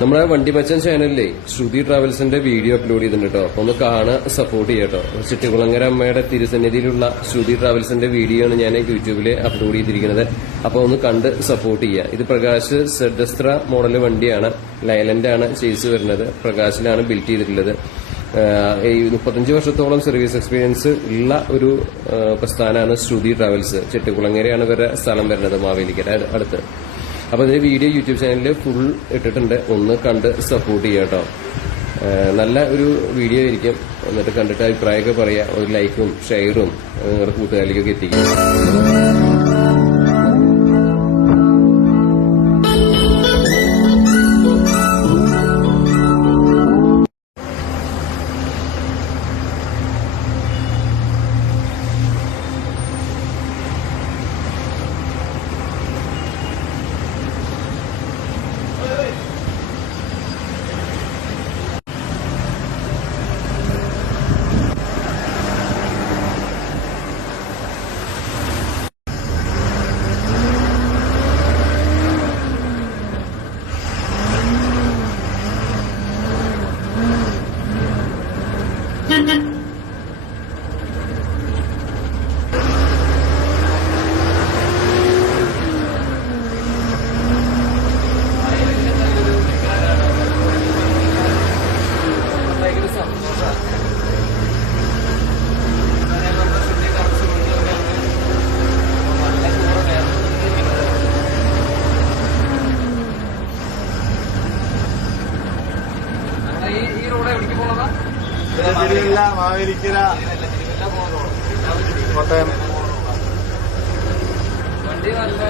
നമ്മുടെ വണ്ടി മച്ചൻ ചാനലിലെ ശ്രുതി ട്രാവൽസിന്റെ വീഡിയോ അപ്ലോഡ് ചെയ്തിട്ടുണ്ട് കേട്ടോ. അപ്പൊ ഒന്ന് കാണാൻ സപ്പോർട്ട് ചെയ്യാട്ടോ. ചിട്ടികുളങ്ങര അമ്മയുടെ തിരുസന്നിധിയിലുള്ള ശ്രുതി ട്രാവൽസിന്റെ വീഡിയോ ആണ് ഞാൻ യൂട്യൂബിൽ അപ്ലോഡ് ചെയ്തിരിക്കുന്നത്. അപ്പൊ ഒന്ന് കണ്ട് സപ്പോർട്ട് ചെയ്യുക. ഇത് പ്രകാശ് സെഡസ്ത്ര മോഡൽ വണ്ടിയാണ്. ലൈലന്റ് ആണ് ചേസ് വരുന്നത്. പ്രകാശിലാണ് ബിൽറ്റ് ചെയ്തിട്ടുള്ളത്. 35 വർഷത്തോളം സർവീസ് എക്സ്പീരിയൻസ് ഉള്ള ഒരു പ്രസ്ഥാനമാണ് ശ്രുതി ട്രാവൽസ്. ചിട്ടികുളങ്ങരയാണ് ഇവരുടെ സ്ഥലം വരുന്നത്, മാവേലിക്കര അടുത്ത്. അപ്പൊ ഇതിന്റെ വീഡിയോ യൂട്യൂബ് ചാനലിൽ ഫുൾ ഇട്ടിട്ടുണ്ട്. ഒന്ന് കണ്ട് സപ്പോർട്ട് ചെയ്യാം കേട്ടോ. നല്ല ഒരു വീഡിയോ ആയിരിക്കും. എന്നിട്ട് കണ്ടിട്ട് അഭിപ്രായമൊക്കെ പറയാം. ഒരു ലൈക്കും ഷെയറും നിങ്ങളുടെ കൂട്ടുകാരിലേക്കൊക്കെ എത്തിക്കും. തിരുവല്ല, മാവേലിക്കര, കോട്ടയം. വണ്ടി നല്ല